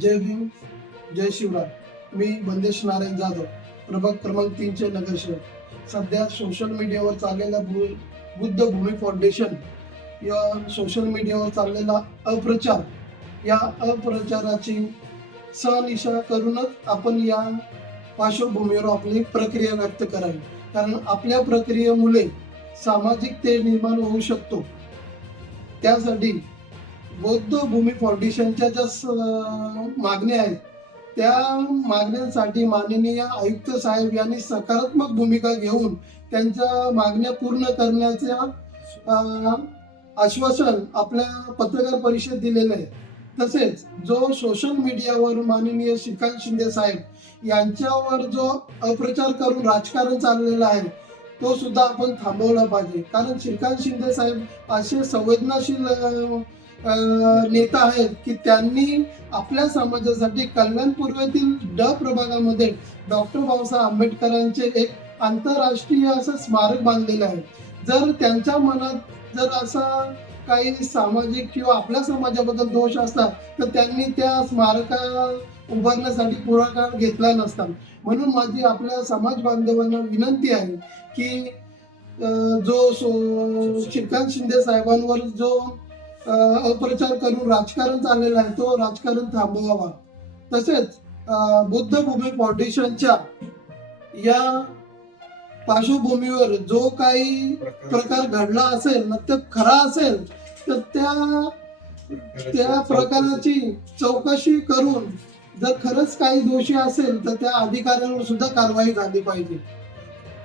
जय भीम, जय शिवराय. मी बंदेश नारायण जाधव, प्रभाग क्रमांक 3चे नगरसेवक. सध्या सोशल मीडियावर चाललेला बुद्ध भूमी फाउंडेशन या सोशल मीडियावर चाललेला अप्रचार, या अप्रचाराची सहनिशा करूनच आपण या पार्श्वभूमीवर आपली प्रक्रिया व्यक्त करावी. कारण आपल्या प्रक्रियेमुळे सामाजिक तेढ निर्माण होऊ शकतो. त्यासाठी बौद्ध भूमी फाउंडेशनच्या ज्या मागण्या आहेत, त्या मागण्यांसाठी माननीय आयुक्त साहेब यांनी सकारात्मक भूमिका घेऊन त्यांच्या मागण्या पूर्ण करण्याचे आश्वासन आपल्या पत्रकार परिषदेत दिलेलं आहे. तसेच जो सोशल मीडियावर माननीय श्रीकांत शिंदे साहेब यांच्यावर जो अप्रचार करून राजकारण चाललेलं आहे, तो सुद्धा आपण थांबवला पाहिजे. कारण श्रीकांत शिंदे साहेब असे संवेदनशील नेता आहेत की त्यांनी आपल्या समाजासाठी कल्याणपूर्व येथील ड प्रभागामध्ये डॉक्टर बाबासाहेब आंबेडकरांचे एक आंतरराष्ट्रीय असं स्मारक बांधलेलं आहे. जर त्यांच्या मनात जर असा काही सामाजिक किंवा आपल्या समाजाबद्दल दोष असतात तर त्यांनी त्या स्मारका उभारण्यासाठी पुढाकार घेतला नसता. म्हणून माझी आपल्या समाज बांधवांना विनंती आहे की जो श्रीकांत शिंदे साहेबांवर जो अप्रचार करून राजकारण चाललेलं आहे, तो राजकारण थांबवावा. तसेच बुद्ध भूमी फाउंडेशनच्या या पार्श्वभूमीवर जो काही प्रकार घडला असेल ना, तो खरा असेल तर त्या प्रकाराची चौकशी करून जर खरंच काही दोषी असेल तर त्या अधिकाऱ्यांवर सुद्धा कारवाई झाली पाहिजे.